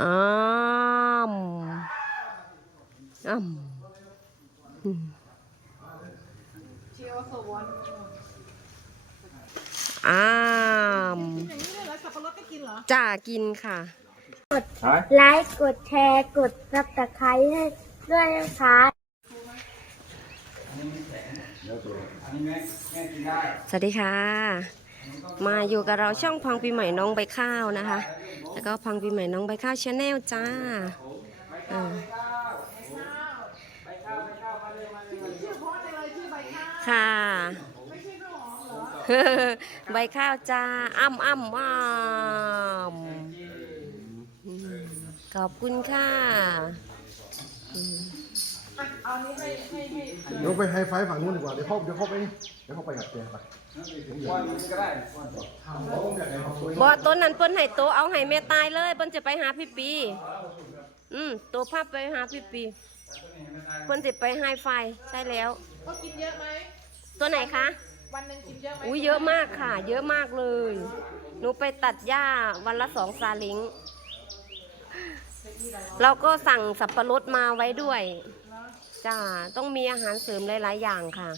อ้ามอ้ามอืม She also want อ้ามอย่างนี้เลยเหรอสับปะกินเหรอจ่ากินค่ะไลค์กดแชร์กดซับสไครต์ให้ด้วยนะคะสวัสดีค่ะ มาอยู่กับเราช่องพังปีใหม่น้องใบข้าวนะคะ แล้วก็พังปีใหม่น้องใบข้าวชาแนลจ้าค่ะ ใบข้าวจ้า อ้ำอ้ำว้ามขอบคุณค่ะ เอานี้ให้ให้ให้เดี๋ยวไปไฮไฟว์ฝั่งนู้นดีกว่า เดี๋ยวเข้าเดี๋ยวเข้าไปเดี๋ยวเข้าไปกับแกไปบอต้นนั้นเปิ้นให้โตเอาให้แม่ตายเลยเปิ้นจะไปหาพี่ปี อืมโตภาพไปหาพี่ปีเปิ้นจะไปไฮไฟใช่แล้ว ก็กินเยอะไหมตัวไหนคะวันหนึ่งกินเยอะไหมอุ้ยเยอะมากค่ะ เยอะมากเลยหนูไปตัดหญ้าวันละสองซาเลิงเราก็สั่งสับปะรดมาไว้ด้วย จ้าต้องมีอาหารเสริมหลาย ๆ อย่างค่ะ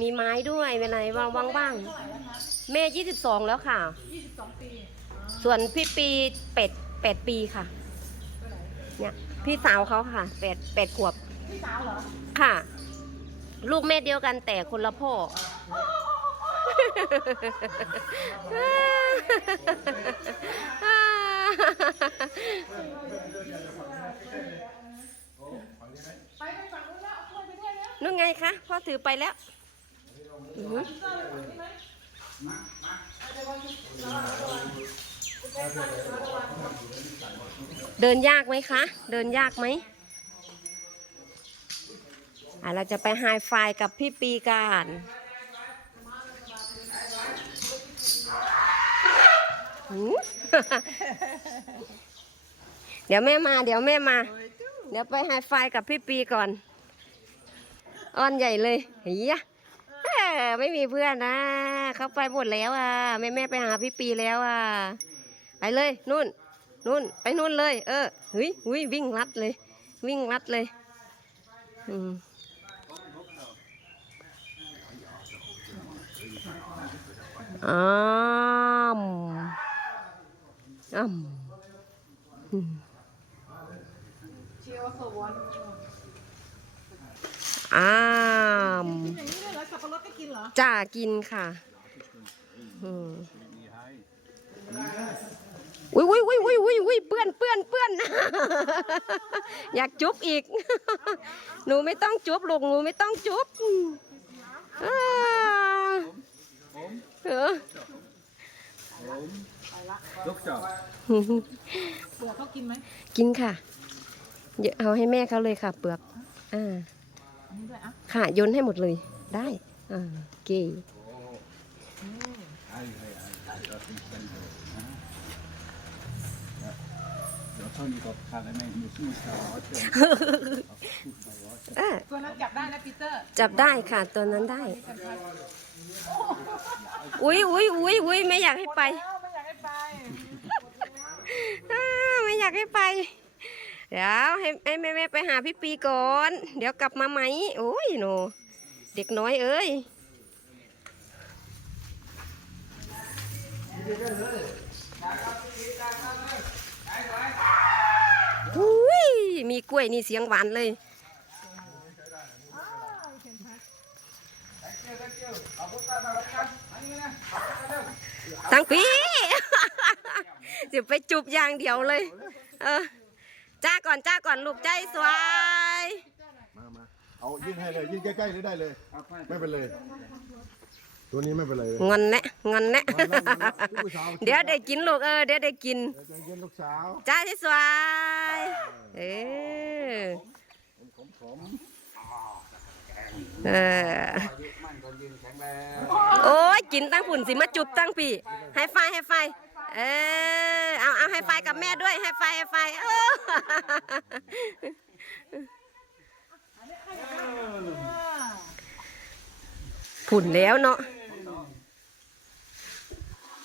มีไม้ด้วยเวลาว่างๆบ้างๆแม่ยี่สิบสองแล้วค่ะยี่สิบสองปีส่วนพี่ปีเป็ดแปดปีค่ะเนี่ยพี่สาวเขาค่ะแปดแปดขวบพี่สาวเหรอค่ะ ลูกแม่เดียวกันแต่คนละพ่อไปไปฝั่งนู้นแล้วเอาถ้วยไปด้วยแล้วนู่นไงคะพ่อถือไปแล้วอื้อหือเดินยากไหมคะ เดินยากไหมอะเราจะไปไฮไฟกับพี่ปีกันหือ เดี๋ยวแม่มา เดี๋ยวแม่มา เดี๋ยวไปไฮไฟกับพี่ปีก่อนอ้อนใหญ่เลยเฮียไม่มีเพื่อนนะเขาไปหมดแล้วอะแม่แม่ไปหาพี่ปีแล้วอะไปเลยนู่นนู่นไปนู่นเลย เออเฮ้ยหุยวิ่งลัดเลย วิ่งลัดเลยอืมอ้ามอ้ามอืม She also want อ้ามอย่างนี้เลยเหรอสับปะรดก็กินเหรอจ่ากินค่ะอืมอุ้ยอุ้ยอุ้ยอุ้ยอุ้ยอุ้ยเปื้อนเปื้อนเปื้อน อยากจุ๊บอีก หนูไม่ต้องจุ๊บลูกหนูไม่ต้องจุ๊บอ่าเออเปลือกเขากินไหมกินค่ะ เดี๋ยวเอาให้แม่เขาเลยค่ะ เปลือก อ่าอั นนี้ด้วยอะค่ะโยนให้หมดเลยได้อ่าเก๋อ่าตัวนั้นจับได้นะปีเตอร์จับได้ค่ะตัวนั้นได้ อุ้ยอุ้ยอุ้ยอุ้ยไม่อยากให้ไปเอ้าไม่อยากให้ไปอ่าไม่อยากให้ไป เดี๋ยวให้ให้แม่แม่ไปหาพี่ปีก่อน เดี๋ยวกลับมาไหม โอ้ยหนูเด็กน้อยเอ้ยอุ้ยมีกล้วยนี่เสียงหวานเลยตั้งปีจะไปจุบอย่างเดียวเลย เออ จ้าก่อนจ้าก่อนลูกใจสวย มามาเอายื่นให้เลยยื่นใกล้ๆเลยได้เลย ไม่เป็นเลย ตัวนี้ไม่เป็นไรเลยงอนแนะงอนแนะมาแล้วมาแล้วลูกสาวเดี๋ยวได้กินลูกเออเดี๋ยวได้กินเดี๋ยวใจเย็นลูกสาวจ้าที่สวยเออเออโอ้ยกินตั้งผุ่นสิมาจุบตั้งปีให้ไฟให้ไฟ เออเอาเอาให้ไฟกับแม่ด้วยให้ไฟให้ไฟเออผุ่นแล้วเนาะ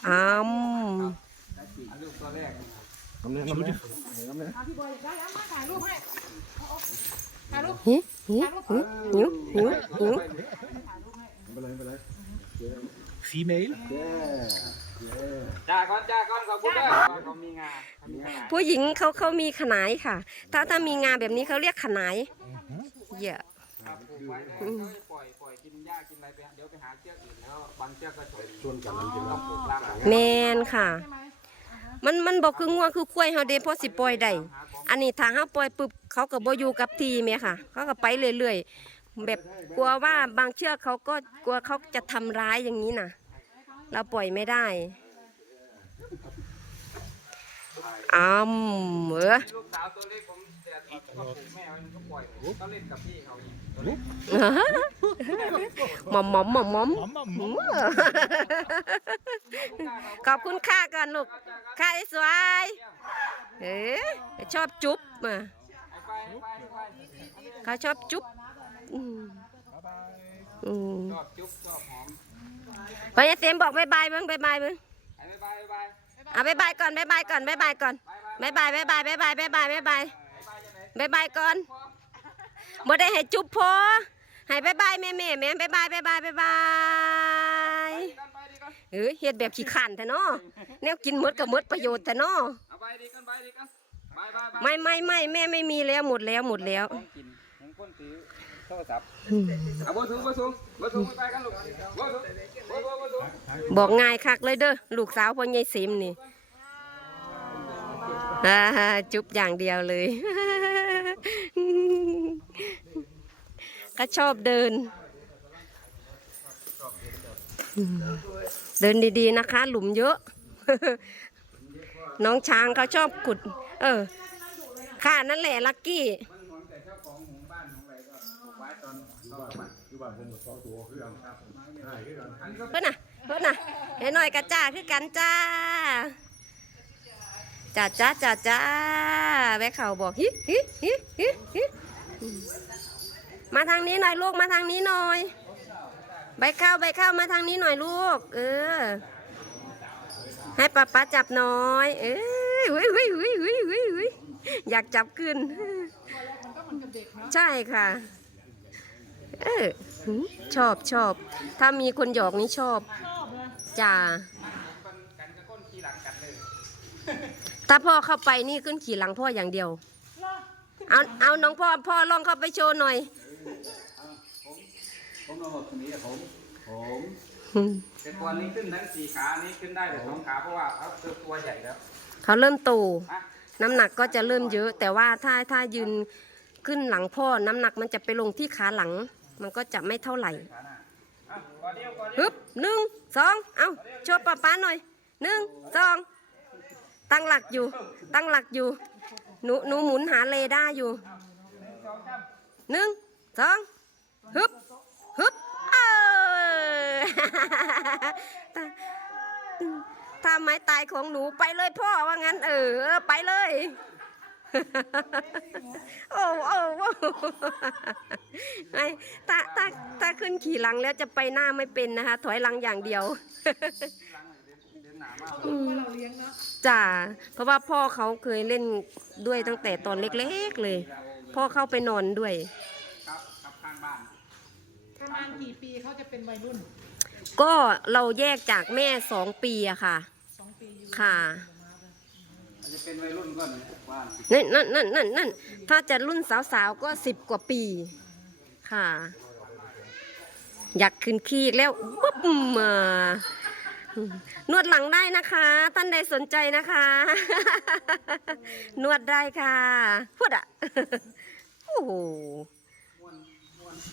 อ้ำน้ำเนื้อน้ำเนื้อน้ำเนื้อเอาพี่บอยได้แล้วมาถ่ายรูปให้เอาเอาถ่ายรูปหิหิหิวหิวหิวไม่เป็นไรไม่เป็นไร Female. เย้ จ้าก่อนจ้าก่อนขอบคุณเด้อเขามีงานเขามีงานผู้หญิงเขาเขามีขนายค่ะ ถ้าถ้ามีงาแบบนี้เขาเรียกขนายเยอะครับปลูกไว้เขาจะปล่อยปล่อยกินหญ้ากินอะไรไปเดี๋ยวไปหาเชือกอื่นแล้วบางเชือกก็ถอยชวนกันน้ำเย็นต้องปลูกล่างหลังแมนค่ะ มันมันบอกคืองัวคือควายเฮาเด้พอสิปล่อยได้อันนี้ถ้าเฮาปล่อยปุ๊บเขาก็บ่อยู่กับทีแม่ค่ะ เขาก็ไปเรื่อยๆแบบกลัวว่าบางเชือกเขาก็กลัวเขาจะทำร้ายอย่างนี้น่ะ เราปล่อยไม่ได้อ้ำเออลูกสาวตัวเล็กผมแต่ก็ปลูกแม่มันก็ปล่อยก็เล่นกับพี่เขาอีกหมอมหมอมหมอมหมอมขอบคุณค่าก่อนลูกค่าสวยเอ๋ชอบจุ๊บอะไปไปไปเขาชอบจุ๊บอืมชอบจุ๊บชอบหอม พอยายเต็มบอกบายบายเบิ้งบายบายเบิ้งไปไปไปเอาบายบายก่อนบายบายก่อนบายบายก่อนบายบายบายบายบายบายบายบายบายบายบายบายก่อนบ่ได้ให้จุ๊บพอให้บายบายแม่แม่แม่บายบายบายบายบายบายกันไปดีกันเออเฮ็ดแบบขี้ขันแท้เนาะแนวกินหมดก็หมดประโยชน์แท้เนาะเอาไปดีกันไปดีกันไปไปไปไม่ไม่ไม่แม่ไม่มีแล้วหมดแล้วหมดแล้ว โทรศัพท์เอาบัวสูงบัวสูงบัวสูงไปกันลูกบัวสูงบัวบัวบัวสูงบอกง่ายคักเลยเด้อลูกสาวพ่อใหญ่สิมนี่อ่าจุ๊บอย่างเดียวเลยก็ชอบเดิน เดินดีๆนะคะ หลุมเยอะ น้องช้างเขาชอบขุด เออค่ะนั่นแหละลักกี้ คือบ้านผมกับสองตัวคือกันครับใช่คือกัน เพื่อนน่ะเพื่อนน่ะเห็นหน่อยกะจ้าคือกันจ้าจ้าจ้าจ้าจ้าแม่เขาบอกฮิฮิฮิฮิฮิอืมมาทางนี้หน่อยลูกมาทางนี้หน่อย ใบข้าวใบข้าวมาทางนี้หน่อยลูก เออ ให้ป้าป้าจับหน่อย เอ้ยหุยหุยหุยหุยหุยหุยอยากจับขึ้น ใช่ค่ะ เออหืมชอบชอบ ถ้ามีคนหยอกนี่ชอบจ้าถ้าพ่อเข้าไปนี่ขึ้นขี่หลังพ่ออย่างเดียว เอาเอาน้องพ่อพ่อลองเข้าไปโชว์หน่อยผมนอนหมดตรงนี้ผมผมหืมแต่ตัวนี้ขึ้นทั้งสี่ขานี้ขึ้นได้แต่สองขาเพราะว่าเขาเติบตัวใหญ่แล้วเขาเริ่มโตอะน้ำหนักก็จะเริ่มเยอะ แต่ว่าถ้าถ้ายืนขึ้นหลังพ่อน้ำหนักมันจะไปลงที่ขาหลัง มันก็จะไม่เท่าไหร่หน้าอะก่อนเดียวก่อนเดียวฮึบหนึ่งสองเอาโชว์ป้าป้าหน่อยหนึ่งสองตั้งหลักอยู่ ตั้งหลักอยู่หนูหนูหมุนหาเรดาอยู่หนึ่งสองฮึบฮึบเออถ้าไม้ตายของหนูไปเลยพ่อว่างั้นเออ ไปเลย โอ้โอ้โอ้ไม่ถ้าถ้าถ้าขึ้นขี่หลังแล้วจะไปหน้าไม่เป็นนะคะ ถอยหลังอย่างเดียวเดินหนามากจ้าเพราะว่าพ่อเขาเคยเล่นด้วยตั้งแต่ตอนเล็กๆเลย พ่อเข้าไปนอนด้วยครับกับข้างบ้านประมาณกี่ปีเขาจะเป็นวัยรุ่น ก็เราแยกจากแม่สองปีอะค่ะสองปีอยู่ค่ะอา จจะเป็นวัยรุ่นก็หนึ่งบ้านนั่นนั่นนั่นนั่นนั่นถ้าจะรุ่นสาวๆก็สิบกว่าปี ค่ะ อยากขึ้นขี้อีกแล้วปุ๊บมานวดหลังได้นะคะ ท่านใดสนใจนะคะ นวดได้ค่ะพูดอะโอ้โห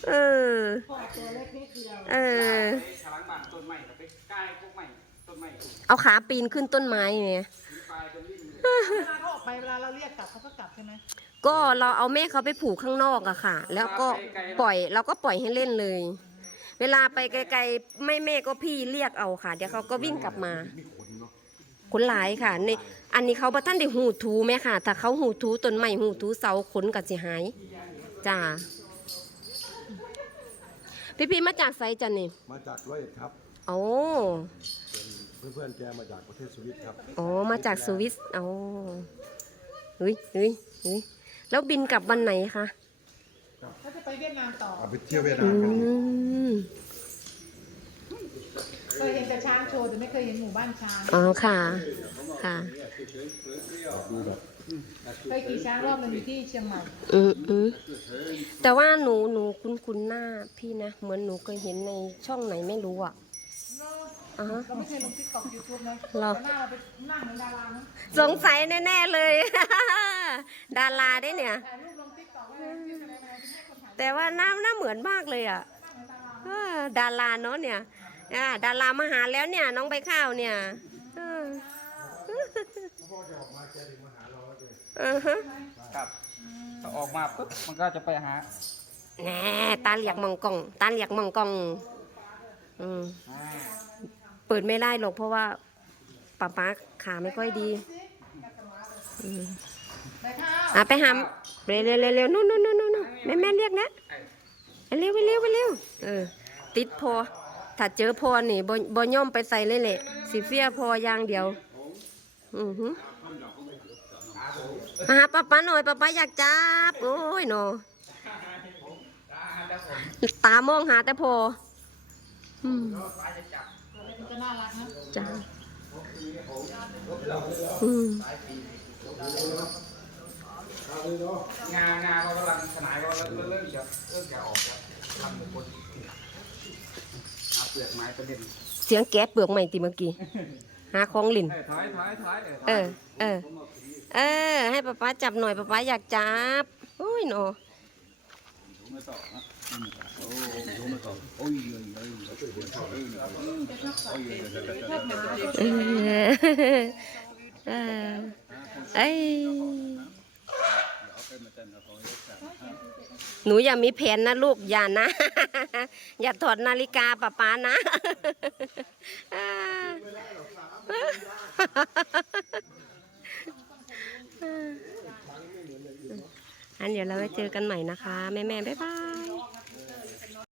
เออพ่อตัวเล็กนิดเดียวเออไปฉลังบ้านต้นไม้กับไปใกล้พวกไม้ต้นไม้เอาขาปีนขึ้นต้นไม้เนี่ยปลาย เป็นวิ่งเวลาเขาออกไปเวลาเราเรียกกลับเขาก็กลับใช่ไหมก็เราเอาแม่เขาไปผูกข้างนอกอะค่ะ แล้วก็ปล่อยเราก็ปล่อยให้เล่นเลย เวลาไปไกลๆไม่แม่ก็พี่เรียกเอาค่ะ เดี๋ยวเขาก็วิ่งกลับมาขนหลายค่ะในอันนี้เขาประท่านได้หูทูไหมค่ะ ถ้าเขาหูทูต้นไม้หูทูเสาขนกับสิหายจ้าพี่พี่ๆมาจากไซจันนี่มาจากร้อยเอ็ดครับโอ้ เพื่อนๆแกมาจากประเทศสวิตครับโอ้มาจากสวิสโอ้เฮ้ยเฮ้ยเฮ้ยแล้วบินกลับวันไหนคะ เขาจะไปเวียดนามต่อเอาไปเที่ยวเวียดนาอืมกันมเคยเห็นแต่ช้างโชว์แต่ไม่เคยเห็นหมู่บ้านช้าง อ๋อ ค่ะ ค่ะเคยขี่ช้างรอบหนึงอยู่ที่เชียงใหม่อืมอืมแต่ว่าหนู หนูคุ้นคุ้นๆหน้าพี่นะ เหมือนหนูเคยเห็นในช่องไหนไม่รู้อะ อ่าฮะเราไม่เคยลงติ๊กต็อกยูทูบนะหรอ แต่หน้าเราไปหน้าเหมือนดารานะสงสัยแน่ๆเลย ดาราได้เนี่ย ถ่ายรูปลงติ๊กต็อกไว้นะที่อะไรอะไรที่ให้คนถ่ายแต่ว่าหน้าหน้าเหมือนมากเลยอะเออดาราเนาะเนี่ยอ่าดารามาหาแล้วเนี่ย น้องใบข้าวเนี่ยเอออือฮะครับถ้าออกมาปุ๊บมันก็จะไปหาแหน่ตาเหลียกมองกล้อง ตาเหลียกมองกล้อง อืม อ่า เปิดไม่ได้หรอกเพราะว่าป๊าป๊าขาไม่ค่อยดีอืมไปข้าวอะไปหาเร็วเร็วเร็วเร็วนู่นนู่นนู่นนู่นแม่แม่เรียกนะเร็วไปเร็วไปเร็วเออ ติดพอถ้าเจอพอนี่บ่บ่ย่อมไปใส่เลยแหละสิเฟียพออย่างเดียว อือหือมาหาป๊าป๊าหน่อยป๊าป๊าอยากจับโอ้ยหนอตามองหาแต่พออืม นก็น่ารักนะจ้าอืมงางาเขากำลังขนายเขาเริ่มเริ่มจะเริ่มจะออกแล้วกำลังหมดคนเอาเปลือกไม้ประเด็นเสียงแก๊สเปลือกใหม่ติเมื่อกี้หาของลินเอ้ยถอยถอยถอยเอเอออ เออ เออ ให้ป๊าป๊าจับหน่อยป๊าป๊าอยากจับโอ้ยหนอ เออหนูอย่ามีแผนนะลูกอย่านะ อย่าถอดนาฬิกาป๊าป๊านะอันเดี๋ยวเราไว้เจอกันใหม่นะคะ แม่แม่บ๊ายบาย